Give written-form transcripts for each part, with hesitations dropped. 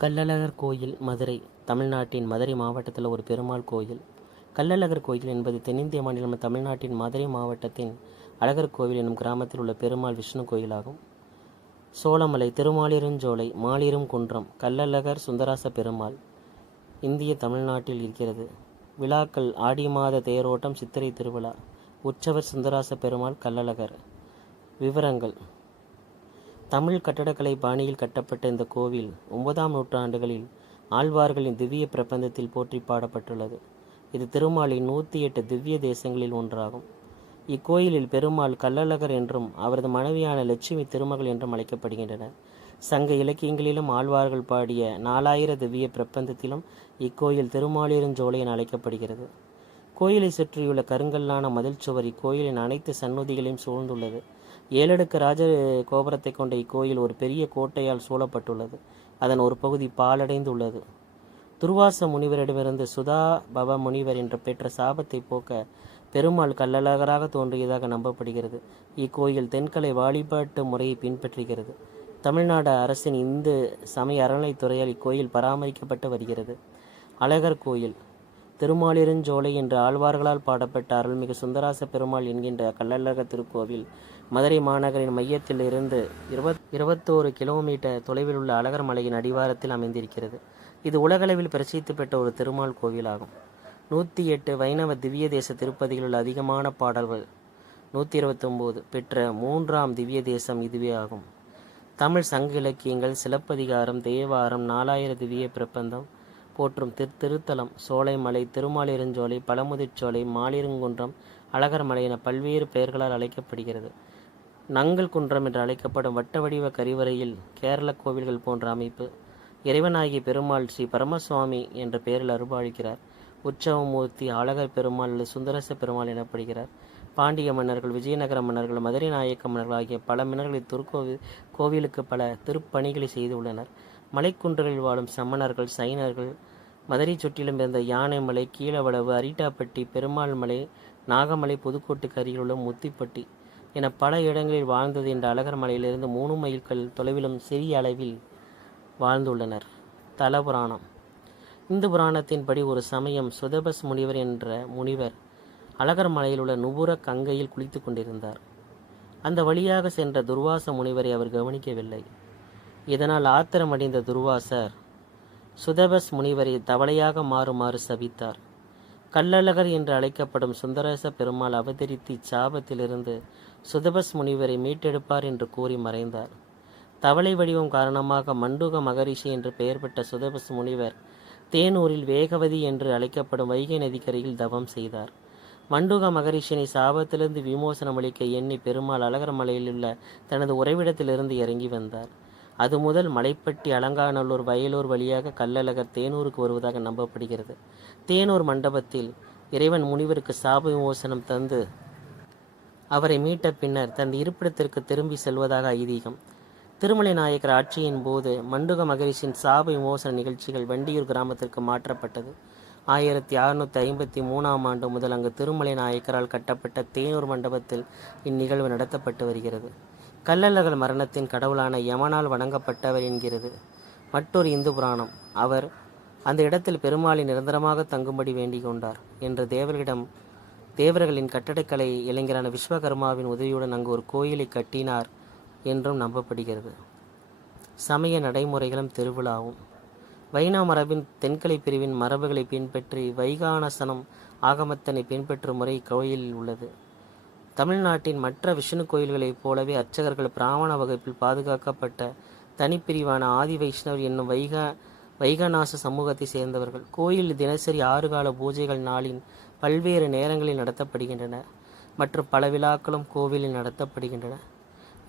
கள்ளழகர் கோயில், மதுரை, தமிழ்நாட்டின் மதுரை மாவட்டத்தில் ஒரு பெருமாள் கோயில். கள்ளழகர் கோயில் என்பது தென்னிந்திய மாநிலம் தமிழ்நாட்டின் மதுரை மாவட்டத்தின் அழகர் கோவில் என்னும் கிராமத்தில் உள்ள பெருமாள் விஷ்ணு கோயிலாகும். சோளமலை, திருமாலிருஞ்சோலை, மாலிரும் குன்றம், கள்ளழகர் சுந்தராச பெருமாள் இந்திய தமிழ்நாட்டில் இருக்கிறது. விழாக்கள்: ஆடி மாத தேரோட்டம், சித்திரை திருவிழா. உற்சவர் சுந்தராச பெருமாள், கள்ளழகர். விவரங்கள்: தமிழ் கட்டடக்கலை பாணியில் கட்டப்பட்ட இந்த கோவில் 9ஆம் நூற்றாண்டுகளில் ஆழ்வார்களின் திவ்ய பிரபந்தத்தில் போற்றி பாடப்பட்டுள்ளது. இது திருமாலின் 108 திவ்ய தேசங்களில் ஒன்றாகும். இக்கோயிலில் பெருமாள் கள்ளழகர் என்றும் அவரது மனைவியான லட்சுமி திருமகள் என்றும் அழைக்கப்படுகின்றனர். சங்க இலக்கியங்களிலும் ஆழ்வார்கள் பாடிய 4000 திவ்ய பிரபந்தத்திலும் இக்கோயில் திருமாலிருஞ்சோலை என அழைக்கப்படுகிறது. கோயிலை சுற்றியுள்ள கருங்கல்லான மதில் சுவர் இக்கோயிலின் அனைத்து சன்னதிகளையும் சூழ்ந்துள்ளது. 7 அடுக்கு ராஜ கோபுரத்தை கொண்ட இக்கோயில் ஒரு பெரிய கோட்டையால் சூழப்பட்டுள்ளது. அதன் ஒரு பகுதி பாழடைந்துள்ளது. துர்வாச முனிவரிடமிருந்து சுதா பவ முனிவர் என்று பெற்ற சாபத்தை போக்க பெருமாள் கள்ளழகராக தோன்றியதாக நம்பப்படுகிறது. இக்கோயில் தென்கலை வழிபாட்டு முறையை பின்பற்றுகிறது. தமிழ்நாடு அரசின் இந்து சமய அறநிலைத்துறையால் இக்கோயில் பராமரிக்கப்பட்டு வருகிறது. அழகர் கோயில். திருமாலிருஞ்சோலை என்று ஆழ்வார்களால் பாடப்பட்ட அருள்மிகு சுந்தராச பெருமாள் என்கின்ற கள்ளழகர் திருக்கோவில் மதுரை மாநகரின் மையத்தில் இருந்து 21 கிலோமீட்டர் தொலைவில் உள்ள அழகர் மலையின் அடிவாரத்தில் அமைந்திருக்கிறது. இது உலகளவில் பிரசித்தி பெற்ற ஒரு திருமால் கோவிலாகும். 108 வைணவ திவ்ய தேச திருப்பதிகளில் அதிகமான பாடல்கள் 129 பெற்ற 3ஆம் திவ்ய தேசம் இதுவே ஆகும். தமிழ் சங்க இலக்கியங்கள் சிலப்பதிகாரம், தேவாரம், 4000 திவ்ய பிரபந்தம் போற்றும் திருத்தலம் சோலைமலை, திருமாலிருஞ்சோலை, பழமுதிர்ச்சோலை, மாலிருங்குன்றம், அழகர் மலை என பல்வேறு பெயர்களால் அழைக்கப்படுகிறது. நங்கல் குன்றம் என்று அழைக்கப்படும் வட்ட வடிவ கரிவறையில் கேரள கோவில்கள் போன்ற அமைப்பு. இறைவனாகிய பெருமாள் ஸ்ரீ பரமசுவாமி என்ற பெயரில் அருள்பாலிக்கிறார். உற்சவமூர்த்தி அழகர் பெருமாள் அல்லது சுந்தரச பெருமாள் எனப்படுகிறார். பாண்டிய மன்னர்கள், விஜயநகர மன்னர்கள், மதுரை நாயக்க மன்னர்கள் ஆகிய பல மன்னர்கள் கோவிலுக்கு பல திருப்பணிகளை செய்துள்ளனர். மலைக்குன்றுகளில் வாழும் சமணர்கள், சைனர்கள், மதுரை சுற்றிலும் இருந்த யானைமலை, கீழவளவு, அரிட்டாப்பட்டி, பெருமாள் மலை, நாகமலை, புதுக்கோட்டுக்கு அருகிலுள்ள முத்திப்பட்டி என பல இடங்களில் வாழ்ந்தது. என்ற அழகர் மலையிலிருந்து 3 மைல்கள் தொலைவிலும் சிறிய அளவில் வாழ்ந்துள்ளனர். தல புராணம். இந்து புராணத்தின்படி ஒரு சமயம் சுதபஸ் முனிவர் என்ற முனிவர் அழகர் மலையில் உள்ள நுபுர கங்கையில் குளித்து கொண்டிருந்தார். அந்த வழியாக சென்ற துர்வாச முனிவரை அவர் கவனிக்கவில்லை. இதனால் ஆத்திரமடைந்த துர்வாசர் சுதபஸ் முனிவரை தவளையாக மாறுமாறு சபித்தார். கள்ளழகர் என்று அழைக்கப்படும் சுந்தரேச பெருமாள் அவதரித்து இச்சாபத்திலிருந்து சுதபஸ் முனிவரை மீட்டெடுப்பார் என்று கூறி மறைந்தார். தவளை வடிவம் காரணமாக மண்டுக மகரிஷி என்று பெயர் பெற்ற சுதபஸ் முனிவர் தேனூரில் வேகவதி என்று அழைக்கப்படும் வைகை நதிக்கரையில் தவம் செய்தார். மண்டுக மகரிஷினை சாபத்திலிருந்து விமோசனம் அளிக்க எண்ணி பெருமாள் அழகர் மலையில் உள்ள தனது உறைவிடத்திலிருந்து இறங்கி வந்தார். அது முதல் மலைப்பட்டி, அலங்காநல்லூர், வயலூர் வழியாக கள்ளழகர் தேனூருக்கு வருவதாக நம்பப்படுகிறது. தேனூர் மண்டபத்தில் இறைவன் முனிவருக்கு சாப விமோசனம் தந்து அவரை மீட்ட பின்னர் தனது இருப்பிடத்திற்கு திரும்பி செல்வதாக ஐதீகம். திருமலை நாயக்கர் ஆட்சியின் போது மண்டுக மகரிஷின் சாப விமோசன நிகழ்ச்சிகள் வண்டியூர் கிராமத்திற்கு மாற்றப்பட்டது. 1653ஆம் ஆண்டு முதல் அங்கு திருமலை நாயக்கரால் கட்டப்பட்ட தேனூர் மண்டபத்தில் இந்நிகழ்வு நடத்தப்பட்டு வருகிறது. கள்ளழகர் மரணத்தின் கடவுளான யமனால் வணங்கப்பட்டவர் என்கிறது மற்றொரு இந்து புராணம். அவர் அந்த இடத்தில் பெருமாளை நிரந்தரமாக தங்கும்படி வேண்டிக் கொண்டார் என்று தேவர்களின் கட்டடக்கலை இளைஞரான விஸ்வகர்மாவின் உதவியுடன் அங்கு ஒரு கோயிலை கட்டினார் என்றும் நம்பப்படுகிறது. சமய நடைமுறைகளும் திருவிழாவும். வைணவ மரபின் தென்கலை பிரிவின் மரபுகளை பின்பற்றி வைகானசனம் ஆகமத்தனை பின்பற்றும் முறை கோயிலில் உள்ளது. தமிழ்நாட்டின் மற்ற விஷ்ணு கோயில்களைப் போலவே அர்ச்சகர்கள் பிராமண வகுப்பில் பாதுகாக்கப்பட்ட தனிப்பிரிவான ஆதி வைஷ்ணவர் என்னும் வைகநாச சமூகத்தை சேர்ந்தவர்கள். கோயிலில் தினசரி 6 கால பூஜைகள் நாளின் பல்வேறு நேரங்களில் நடத்தப்படுகின்றன. மற்றும் பல விழாக்களும் கோவிலில் நடத்தப்படுகின்றன.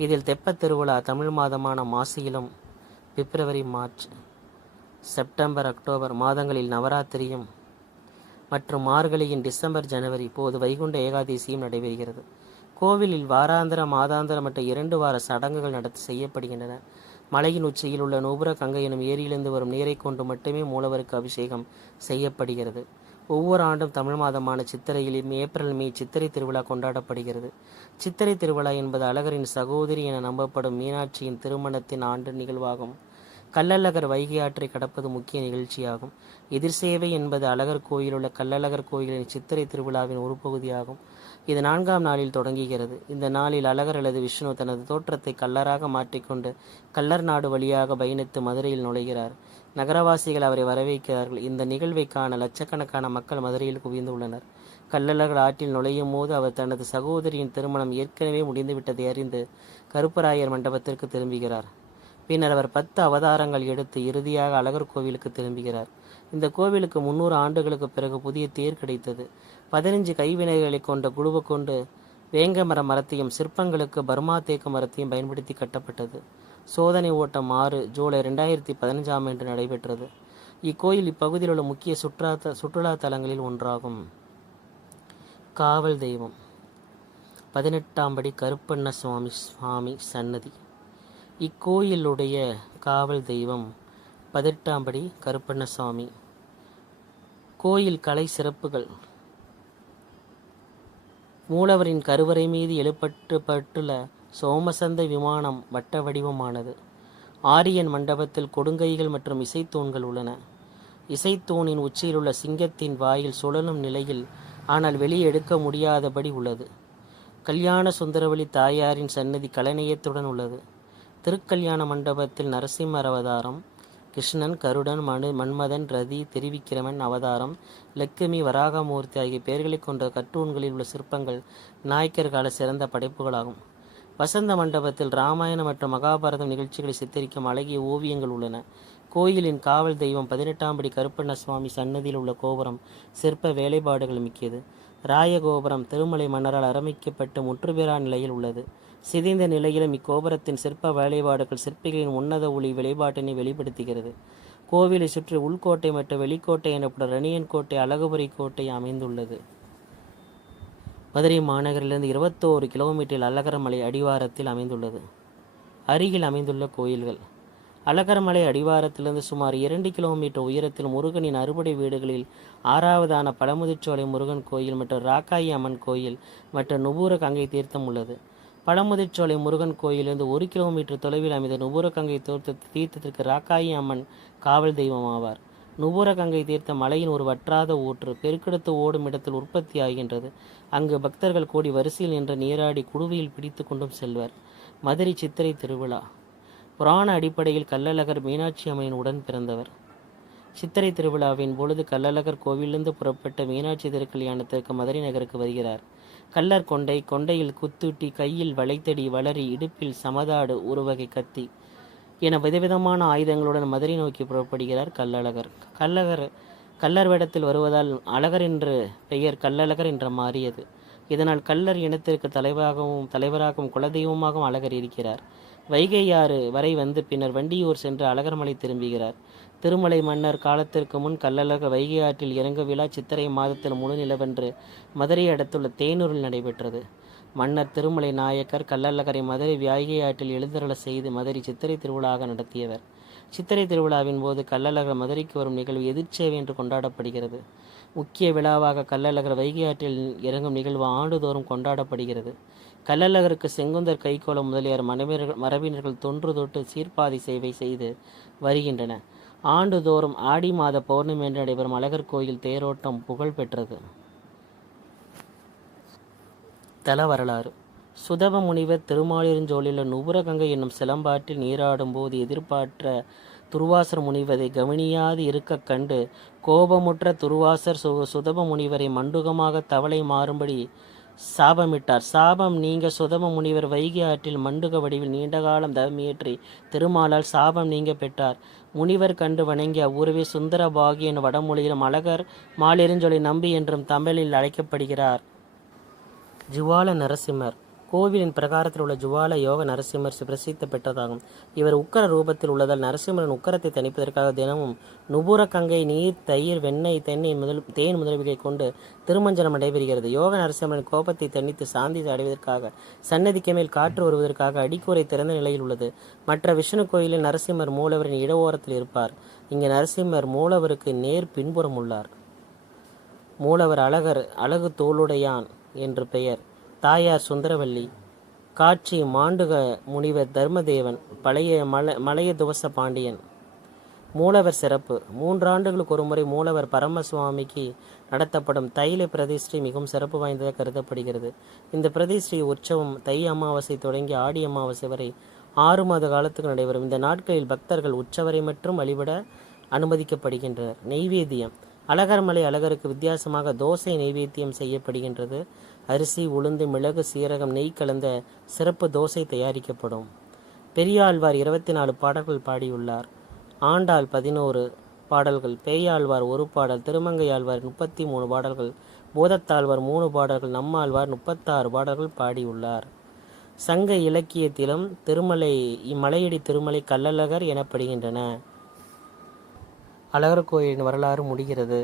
இதில் தெப்பத் திருவிழா தமிழ் மாதமான மாசியிலும், பிப்ரவரி, மார்ச், செப்டம்பர், அக்டோபர் மாதங்களில் நவராத்திரியும் மற்றும் மார்கழியின் டிசம்பர், ஜனவரி போது வைகுண்ட ஏகாதசியும் நடைபெறுகிறது. கோவிலில் வாராந்திர, மாதாந்திர மற்றும் 2 வார சடங்குகள் செய்யப்படுகின்றன. மலையின் உச்சியில் உள்ள நூபுர கங்கை எனும் ஏரியிலிருந்து வரும் நீரை கொண்டு மட்டுமே மூலவருக்கு அபிஷேகம் செய்யப்படுகிறது. ஒவ்வொரு ஆண்டும் தமிழ் மாதமான சித்திரையிலும் ஏப்ரல், மே சித்திரை திருவிழா கொண்டாடப்படுகிறது. சித்திரை திருவிழா என்பது அழகரின் சகோதரி என நம்பப்படும் மீனாட்சியின் திருமணத்தின் ஆண்டு நிகழ்வாகும். கள்ளழகர் வைகை ஆற்றை கடப்பது முக்கிய நிகழ்ச்சியாகும். எதிர்சேவை என்பது அழகர் கோயிலுள்ள கள்ளழகர் கோயிலின் சித்திரை திருவிழாவின் ஒரு பகுதியாகும். இது 4ஆம் நாளில் தொடங்குகிறது. இந்த நாளில் அழகர் அல்லது விஷ்ணு தனது தோற்றத்தை கள்ளராக மாற்றிக்கொண்டு கள்ளர் நாடு வழியாக பயணித்து மதுரையில் நுழைகிறார். நகரவாசிகள் அவரை வரவேற்கிறார்கள். இந்த நிகழ்வை காண லட்சக்கணக்கான மக்கள் மதுரையில் குவிந்துள்ளனர். கள்ளழகர் ஆற்றில் நுழையும் போது அவர் தனது சகோதரியின் திருமணம் ஏற்கனவே முடிந்துவிட்டதை அறிந்து கருப்பராயர் மண்டபத்திற்கு திரும்புகிறார். பின்னர் அவர் 10 அவதாரங்கள் எடுத்து இறுதியாக அழகர் கோவிலுக்கு திரும்புகிறார். இந்த கோவிலுக்கு 300 ஆண்டுகளுக்கு பிறகு புதிய தேர் கிடைத்தது. 15 கைவினைகளை கொண்ட குழுவை கொண்டு வேங்கமர மரத்தையும் சிற்பங்களுக்கு பர்மா தேக்கு மரத்தையும் பயன்படுத்தி கட்டப்பட்டது. சோதனை ஓட்டம் 6 ஜூலை 2015 ஆண்டு நடைபெற்றது. இக்கோயில் இப்பகுதியில் உள்ள முக்கிய சுற்றுலா தலங்களில் ஒன்றாகும். காவல் தெய்வம் 18ஆம் படி கருப்பண்ண சுவாமி சன்னதி. இக்கோயிலுடைய காவல் தெய்வம் 18ஆம் படி கருப்பண்ண சுவாமி. கோயில் கலை சிறப்புகள்: மூலவரின் கருவறை மீது எழுப்பப்பட்டுள்ள சோமசந்த விமானம் வட்ட வடிவமானது. ஆரியன் மண்டபத்தில் கொடுங்கைகள் மற்றும் இசைத்தூண்கள் உள்ளன. இசைத்தூணின் உச்சியில் உள்ள சிங்கத்தின் வாயில் சுழலும் நிலையில் ஆனால் வெளியே எடுக்க முடியாதபடி உள்ளது. கல்யாண சுந்தரவழி தாயாரின் சன்னதி கலைநயத்துடன் உள்ளது. திருக்கல்யாண மண்டபத்தில் நரசிம்மர் அவதாரம், கிருஷ்ணன், கருடன், மன்மதன், ரதி, திரிவிக்கிரமன் அவதாரம், லட்சுமி, வராகமூர்த்தி ஆகிய பெயர்களை கொண்ட கட்டூன்களில் உள்ள சிற்பங்கள் நாயக்கர் கால சிறந்த படைப்புகளாகும். வசந்த மண்டபத்தில் இராமாயணம் மற்றும் மகாபாரதம் நிகழ்ச்சிகளை சித்தரிக்கும் அழகிய ஓவியங்கள் உள்ளன. கோயிலின் காவல் தெய்வம் 18ஆம் படி கருப்பண்ண சுவாமி சன்னதியில் உள்ள கோபுரம் சிற்ப வேலைப்பாடுகள் மிக்கது. ராயகோபுரம் திருமலை மன்னரால் அரமிக்கப்பட்டு முற்றுபெறா நிலையில் உள்ளது. சிதைந்த நிலையிலும் இக்கோபுரத்தின் சிற்ப வேலைப்பாடுகள் சிற்பிகளின் உன்னத ஒளி வெளிப்பாட்டினை வெளிப்படுத்துகிறது. கோவிலை சுற்றி உள்கோட்டை மற்றும் வெளிக்கோட்டை எனப்படும் ரணியன் கோட்டை, அழகுபுரி கோட்டை அமைந்துள்ளது. மதுரை மாநகரிலிருந்து 21 கிலோமீட்டரில் அழகர்மலை அடிவாரத்தில் அமைந்துள்ளது. அருகில் அமைந்துள்ள கோயில்கள்: அழகர்மலை அடிவாரத்திலிருந்து சுமார் 2 கிலோமீட்டர் உயரத்தில் முருகனின் அறுபடை வீடுகளில் 6வதான பழமுதிர்ச்சோலை முருகன் கோயில் மற்றும் ராக்காயி அம்மன் கோயில் மற்றும் நுபுர கங்கை தீர்த்தம் உள்ளது. பழமுதிர்ச்சோலை முருகன் கோயிலிருந்து 1 கிலோமீட்டர் தொலைவில் அமைந்த நுபுர கங்கை தீர்த்தத்திற்கு ராக்காயி அம்மன் காவல் தெய்வம் ஆவார். நுபுர கங்கை தீர்த்தம் மலையின் ஒரு வற்றாத ஊற்று பெருக்கெடுத்து ஓடும் இடத்தில் உற்பத்தி ஆகின்றது. அங்கு பக்தர்கள் கூடி வரிசையில் நின்று நீராடி குடுவையில் பிடித்து கொண்டும் செல்வர். மதுரை சித்திரை திருவிழா: புராண அடிப்படையில் கள்ளழகர் மீனாட்சி அம்மனின் உடன் பிறந்தவர். சித்திரை திருவிழாவின் பொழுது கள்ளழகர் கோவிலிருந்து புறப்பட்ட மீனாட்சி திருக்கல்யாணத்திற்கு மதுரை நகருக்கு வருகிறார். கள்ளர் கொண்டையில் குத்துட்டி, கையில் வளைத்தடி, வளரி, இடுப்பில் சமதாடு, ஒரு வகை கத்தி என விதவிதமான ஆயுதங்களுடன் மதுரை நோக்கி புறப்படுகிறார் கள்ளழகர். கள்ளர் வேடத்தில் வருவதால் அழகர் என்று பெயர் கள்ளழகர் என்று மாறியது. இதனால் கள்ளர் இனத்திற்கு தலைவராகவும் குலதெய்வமாகவும் அழகர் இருக்கிறார். வைகை ஆறு வரை வந்து பின்னர் வண்டியூர் சென்று அழகர்மலை திரும்புகிறார். திருமலை மன்னர் காலத்திற்கு முன் கள்ளழகர் வைகை ஆற்றில் இறங்க விழா சித்திரை மாதத்தில் முழு நிலவென்று மதுரை அடுத்துள்ள தேனூரில் நடைபெற்றது. மன்னர் திருமலை நாயக்கர் கள்ளழகரை மதுரை வைகை ஆற்றில் எழுந்தருள செய்து மதுரை சித்திரை திருவிழாவாக நடத்தியவர். சித்திரை திருவிழாவின் போது கள்ளழகர் மதுரைக்கு வரும் நிகழ்வு எதிர்ச்சேவை என்று கொண்டாடப்படுகிறது. முக்கிய விழாவாக கள்ளழகர் வைகை ஆற்றில் இறங்கும் நிகழ்வு ஆண்டுதோறும் கொண்டாடப்படுகிறது. கள்ளழகருக்கு செங்குந்தர், கைகோளம் முதலியார் மரபினர்கள் தொன்று தொட்டு சீர்பாதி சேவை செய்து வருகின்றன. ஆண்டுதோறும் ஆடி மாத பௌர்ணமி என்று நடைபெறும் அழகர் கோயில் தேரோட்டம் புகழ் பெற்றது. தல வரலாறு: சுதப முனிவர் திருமாலிருஞ்சோலில் நுபுரகங்கை என்னும் சிலம்பாற்றில் நீராடும் போது எதிர்பார்த்த துர்வாசர் முனிவரை கவனியாது இருக்க கண்டு கோபமுற்ற துர்வாசர் சுதப முனிவரை மண்டுகமாக தவளை மாறும்படி சாபமிட்டார். சாபம் நீங்க சுதப முனிவர் வைகை ஆற்றில் மண்டுக வடிவில் நீண்டகாலம் தவமியற்றி திருமாலால் சாபம் நீங்க பெற்றார். முனிவர் கண்டு வணங்கி அவ்வூரவே சுந்தரபாகி என் வடமொழியிலும் அழகர் மாலிருஞ்சோலை நம்பி என்றும் தமிழில் அழைக்கப்படுகிறார். ஜுவால நரசிம்மர்: கோவிலின் பிரகாரத்தில் உள்ள ஜுவால யோக நரசிம்மர் பிரசித்தி பெற்றதாகும். இவர் உக்கர ரூபத்தில் உள்ளதால் நரசிம்மரின் உக்கரத்தை தணிப்பதற்காக தினமும் நுபுர கங்கை நீர், தயிர், வெண்ணெய், தேன் முதலியவை கொண்டு திருமஞ்சனம் நடைபெறுகிறது. யோக நரசிம்மரின் கோபத்தை தணித்து சாந்தி அடைவதற்காக சன்னதிக்கு மேல் காற்று வருவதற்காக அடிக்கூரை திறந்த நிலையில் உள்ளது. மற்ற விஷ்ணு கோயிலில் நரசிம்மர் மூலவரின் இடவோரத்தில் இருப்பார். இங்கு நரசிம்மர் மூலவருக்கு நேர் பின்புறம் உள்ளார். மூலவர் அழகு தோளுடையான் என்று பெயர். தாயார் சுந்தரவல்லி. காட்சி மாண்டுக முனிவர் தர்மதேவன். மலைய துவச பாண்டியன். மூலவர் சிறப்பு. 3 ஆண்டுகளுக்கு ஒருமுறை மூலவர் பரமசுவாமிக்கு நடத்தப்படும் தைல பிரதிஷ்டை மிகவும் சிறப்பு வாய்ந்ததாக கருதப்படுகிறது. இந்த பிரதிஷ்டை உற்சவம் தை அமாவாசை தொடங்கி ஆடி அமாவாசை வரை 6 மாத காலத்துக்கு நடைபெறும். இந்த நாட்களில் பக்தர்கள் உற்சவரை மற்றும் வழிபட அனுமதிக்கப்படுகின்றனர். நெய்வேத்தியம். அழகர்மலை அழகருக்கு வித்தியாசமாக தோசை நெய்வேத்தியம் செய்யப்படுகின்றது. அரிசி, உளுந்து, மிளகு, சீரகம், நெய் கலந்த சிறப்பு தோசை தயாரிக்கப்படும். பெரியாழ்வார் 24 பாடல்கள் பாடியுள்ளார். ஆண்டாள் 11 பாடல்கள், பேயாழ்வார் 1 பாடல், திருமங்கையாழ்வார் 33 பாடல்கள், பூதத்தாழ்வார் 3 பாடல்கள், நம்மாழ்வார் 36 பாடல்கள் பாடியுள்ளார். சங்க இலக்கியத்திலும் திருமலை இம்மலையடி திருமலை கள்ளழகர் எனப்படுகின்றன. அழகர் கோயிலின் வரலாறு முடிகிறது.